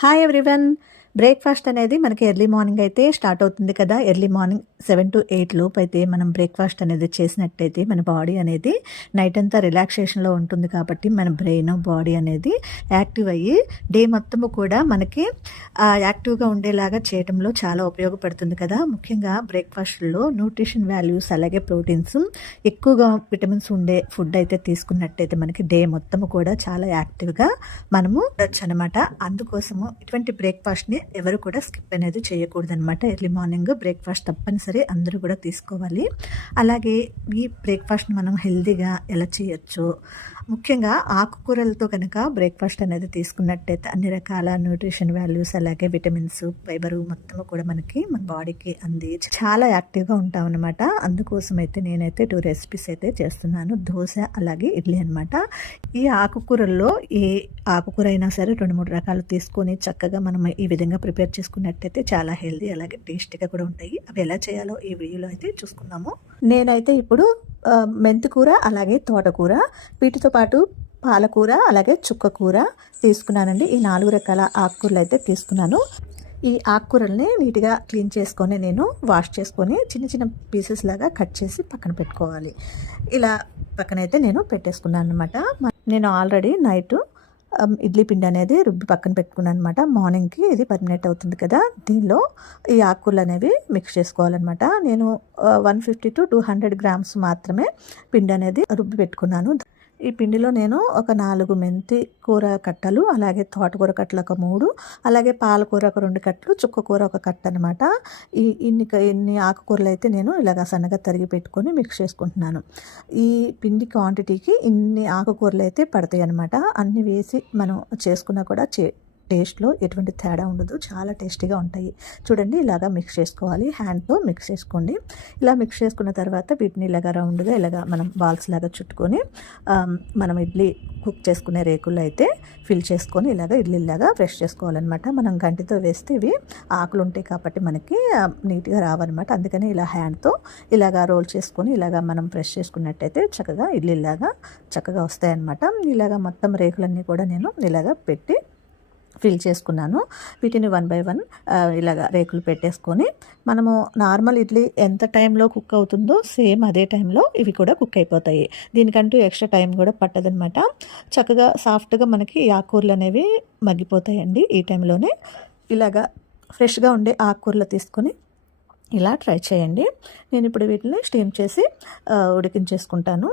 Hi everyone. Breakfast అనేది మనకి early morning అయితే స్టార్ట్ అవుతుంది కదా. Early morning seven to eight లోపు అయితే మనం బ్రేక్ఫాస్ట్ అనేది చేసినట్టయితే మన బాడీ అనేది నైట్ అంతా రిలాక్సేషన్లో ఉంటుంది కాబట్టి మన బ్రెయిన్ బాడీ అనేది యాక్టివ్ అయ్యి డే మొత్తము కూడా మనకి యాక్టివ్గా ఉండేలాగా చేయడంలో చాలా ఉపయోగపడుతుంది కదా. ముఖ్యంగా బ్రేక్ఫాస్ట్లో న్యూట్రిషన్ వాల్యూస్ అలాగే ప్రోటీన్స్ ఎక్కువగా విటమిన్స్ ఉండే ఫుడ్ అయితే తీసుకున్నట్టయితే మనకి డే మొత్తము కూడా చాలా యాక్టివ్గా మనము ఉండొచ్చు అనమాట అందుకోసము ఇటువంటి బ్రేక్ఫాస్ట్ని ఎవరు కూడా స్కిప్ అనేది చేయకూడదు అనమాట ఎర్లీ మార్నింగ్ బ్రేక్ఫాస్ట్ తప్పనిసరి అందరూ కూడా తీసుకోవాలి. అలాగే ఈ బ్రేక్ఫాస్ట్ని మనం హెల్దీగా ఎలా చేయొచ్చు? ముఖ్యంగా ఆకుకూరలతో కనుక బ్రేక్ఫాస్ట్ అనేది తీసుకున్నట్టయితే అన్ని రకాల న్యూట్రిషన్ వాల్యూస్ అలాగే విటమిన్స్ ఫైబర్ మొత్తం కూడా మనకి మన బాడీకి అంది. చాలా యాక్టివ్గా ఉంటాం అనమాట అందుకోసం అయితే నేనైతే టూ రెసిపీస్ అయితే చేస్తున్నాను. దోశ అలాగే ఇడ్లీ అనమాట ఈ ఆకుకూరల్లో ఏ ఆకుకూర అయినా సరే రెండు మూడు రకాలు తీసుకొని చక్కగా మనం ఈ విధంగా ప్రిపేర్ చేసుకున్నట్టయితే చాలా హెల్దీ అలాగే టేస్టీగా కూడా ఉంటాయి. అవి ఎలా చేయాలో ఈ వీడియోలో అయితే చూసుకుందాము. నేనైతే ఇప్పుడు ఆ, మెంతికూర అలాగే తోటకూర వీటితో పాటు పాలకూర అలాగే చుక్కకూర తీసుకున్నానండి. ఈ నాలుగు రకాల ఆకుకూరలు అయితే తీసుకున్నాను. ఈ ఆకుకూరల్ని నీట్గా క్లీన్ చేసుకొని నేను వాష్ చేసుకొని చిన్న చిన్న పీసెస్ లాగా కట్ చేసి పక్కన పెట్టుకోవాలి. ఇలా పక్కనైతే నేను పెట్టేసుకున్నాను అనమాట నేను ఆల్రెడీ నైట్ ఇడ్లీ పిండి అనేది రుబ్బి పక్కన పెట్టుకున్నాను అనమాట మార్నింగ్కి ఇది పర్మినెంట్ అవుతుంది కదా. దీనిలో ఈ ఆకుకూరలు అనేవి మిక్స్ చేసుకోవాలన్నమాట. నేను one fifty to two hundred grams మాత్రమే పిండి అనేది రుబ్బి పెట్టుకున్నాను. ఈ పిండిలో నేను ఒక నాలుగు మెంతి కూర కట్టలు అలాగే తోటకూర కట్టలు ఒక మూడు అలాగే పాలకూర ఒక రెండు కట్టలు చుక్కకూర ఒక కట్ట అనమాట ఈ ఇన్ని ఇన్ని ఆకుకూరలు అయితే నేను ఇలాగ సన్నగా తరిగి పెట్టుకొని మిక్స్ చేసుకుంటున్నాను. ఈ పిండి క్వాంటిటీకి ఇన్ని ఆకుకూరలు అయితే పడతాయి అనమాట అన్ని వేసి మనం చేసుకున్నా కూడా చే టేస్ట్లో ఎటువంటి తేడా ఉండదు. చాలా టేస్టీగా ఉంటాయి. చూడండి ఇలాగా మిక్స్ చేసుకోవాలి. హ్యాండ్తో మిక్స్ చేసుకోండి. ఇలా మిక్స్ చేసుకున్న తర్వాత వీటిని ఇలాగా రౌండ్గా ఇలాగా మనం బాల్స్ లాగా చుట్టుకొని మనం ఇడ్లీ కుక్ చేసుకునే రేకులు అయితే ఫిల్ చేసుకొని ఇలాగ ఇడ్లీలాగా ఫ్రెష్ చేసుకోవాలన్నమాట. మనం గంటితో వేస్తే ఇవి ఆకులు ఉంటాయి కాబట్టి మనకి నీట్గా రావన్నమాట. అందుకని ఇలా హ్యాండ్తో ఇలాగా రోల్ చేసుకొని ఇలాగా మనం ఫ్రెష్ చేసుకున్నట్టయితే చక్కగా ఇడ్లీలాగా చక్కగా వస్తాయన్నమాట. ఇలాగా మొత్తం రేకులన్నీ కూడా నేను ఇలాగా పెట్టి ఫిల్ చేసుకున్నాను. వీటిని వన్ బై వన్ ఇలాగ రేకులు పెట్టేసుకొని మనము నార్మల్ ఇడ్లీ ఎంత టైంలో కుక్ అవుతుందో సేమ్ అదే టైంలో ఇవి కూడా కుక్ అయిపోతాయి. దీనికంటూ ఎక్స్ట్రా టైం కూడా పట్టదనమాట చక్కగా సాఫ్ట్గా మనకి ఆకూరలు అనేవి మగ్గిపోతాయండి ఈ టైంలోనే. ఇలాగా ఫ్రెష్గా ఉండే ఆకుకూరలు తీసుకొని ఇలా ట్రై చేయండి. నేను ఇప్పుడు వీటిని స్టీమ్ చేసి ఉడికించేసుకుంటాను.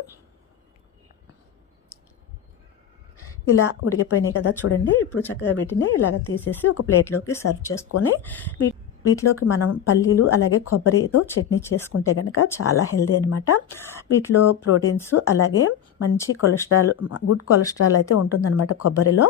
ఇలా ఉడికిపోయినాయి కదా చూడండి. ఇప్పుడు చక్కగా వీటిని ఇలాగ తీసేసి ఒక ప్లేట్లోకి సర్వ్ చేసుకొని వీ వీటిలోకి మనం పల్లీలు అలాగే కొబ్బరితో చట్నీ చేసుకుంటే కనుక చాలా హెల్దీ అనమాట వీటిలో ప్రోటీన్స్ అలాగే మంచి కొలెస్ట్రాల్ గుడ్ కొలెస్ట్రాల్ అయితే ఉంటుందన్నమాట కొబ్బరిలో.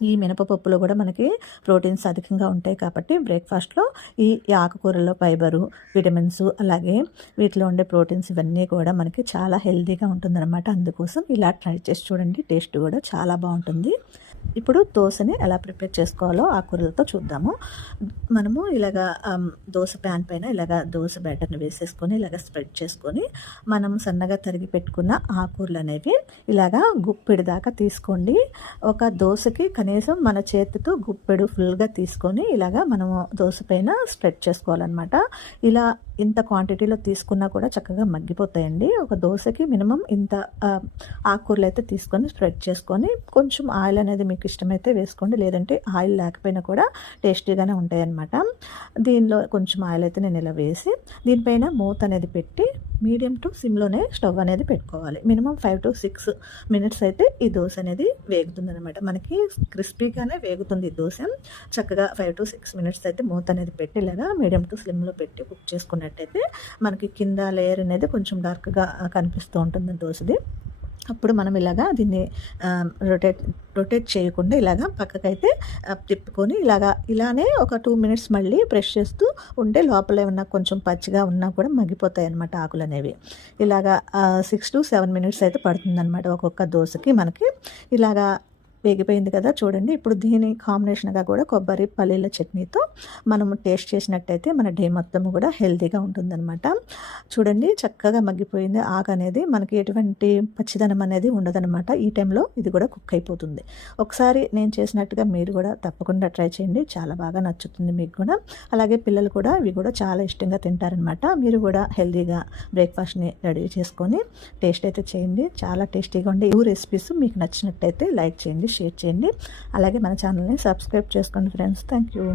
ఈ మినపపప్పులో కూడా మనకి ప్రోటీన్స్ అధికంగా ఉంటాయి కాబట్టి బ్రేక్ఫాస్ట్లో ఈ ఆకుకూరలో ఫైబరు విటమిన్స్ అలాగే వీటిలో ఉండే ప్రోటీన్స్ ఇవన్నీ కూడా మనకి చాలా హెల్తీగా ఉంటుందన్నమాట. అందుకోసం ఇలా ట్రై చేసి చూడండి టేస్ట్ కూడా చాలా బాగుంటుంది. ఇప్పుడు దోశని ఎలా ప్రిపేర్ చేసుకోవాలో ఆ కూరలతో చూద్దాము. మనము ఇలాగా దోశ ప్యాన్ పైన ఇలాగ దోశ బ్యాటర్ని వేసేసుకొని ఇలాగ స్ప్రెడ్ చేసుకొని మనం సన్నగా తరిగి పెట్టుకున్న ఆకుకూరలు అనేవి ఇలాగా గుప్పిడి దాకా తీసుకోండి. ఒక దోశకి కనీసం మన చేతితో గుప్పెడు ఫుల్గా తీసుకొని ఇలాగా మనము దోశ పైన స్ప్రెడ్ చేసుకోవాలన్నమాట. ఇలా ఇంత క్వాంటిటీలో తీసుకున్నా కూడా చక్కగా మగ్గిపోతాయండి. ఒక దోశకి మినిమం ఇంత ఆకుకూరలు అయితే తీసుకొని స్ప్రెడ్ చేసుకొని కొంచెం ఆయిల్ అనేది మీకు ఇష్టమైతే వేసుకోండి. లేదంటే ఆయిల్ లేకపోయినా కూడా టేస్టీగానే ఉంటాయి అన్నమాట దీనిలో కొంచెం ఆయిల్ అయితే నేను ఇలా వేసి దీనిపైన మూత అనేది పెట్టి మీడియం టు సిమ్లోనే స్టవ్ అనేది పెట్టుకోవాలి. Minimum five to six minutes అయితే ఈ దోశ అనేది వేగుతుంది అనమాట మనకి క్రిస్పీగానే వేగుతుంది ఈ దోశ. చక్కగా ఫైవ్ టు సిక్స్ మినిట్స్ అయితే మూత అనేది పెట్టి మీడియం టు స్లిమ్లో పెట్టి కుక్ చేసుకున్నట్టయితే మనకి కింద లేయర్ అనేది కొంచెం డార్క్గా కనిపిస్తూ ఉంటుంది దోశది. అప్పుడు మనం ఇలాగా దీన్ని రొటేట్ రొటేట్ చేయకుండా ఇలాగా పక్కకైతే తిప్పుకొని ఇలాగా ఇలానే ఒక టూ మినిట్స్ మళ్ళీ ప్రెష్ చేస్తూ ఉంటే లోపల ఏమన్నా కొంచెం పచ్చిగా ఉన్నా కూడా మగ్గిపోతాయి అనమాట ఆకులు అనేవి ఇలాగా సిక్స్ టు సెవెన్ మినిట్స్ అయితే పడుతుందన్నమాట ఒక్కొక్క దోశకి మనకి. ఇలాగా వేగిపోయింది కదా చూడండి. ఇప్పుడు దీని కాంబినేషన్గా కూడా కొబ్బరి పల్లీల చట్నీతో మనం టేస్ట్ చేసినట్టయితే మన డే మొత్తం కూడా హెల్తీగా ఉంటుందన్నమాట. చూడండి చక్కగా మగ్గిపోయింది. ఆకు అనేది మనకి ఎటువంటి పచ్చిదనం అనేది ఉండదన్నమాట. ఈ టైంలో ఇది కూడా కుక్ అయిపోతుంది. ఒకసారి నేను చేసినట్టుగా మీరు కూడా తప్పకుండా ట్రై చేయండి. చాలా బాగా నచ్చుతుంది మీకు కూడా. అలాగే పిల్లలు కూడా ఇవి కూడా చాలా ఇష్టంగా తింటారనమాట మీరు కూడా హెల్తీగా బ్రేక్ఫాస్ట్ని రెడీ చేసుకొని టేస్ట్ అయితే చేయండి. చాలా టేస్టీగా ఉండే ఈ రెసిపీస్ మీకు నచ్చినట్టయితే లైక్ చేయండి షేర్ చేయండి. అలాగే మన ఛానల్ని సబ్స్క్రైబ్ చేసుకోండి ఫ్రెండ్స్. Thank you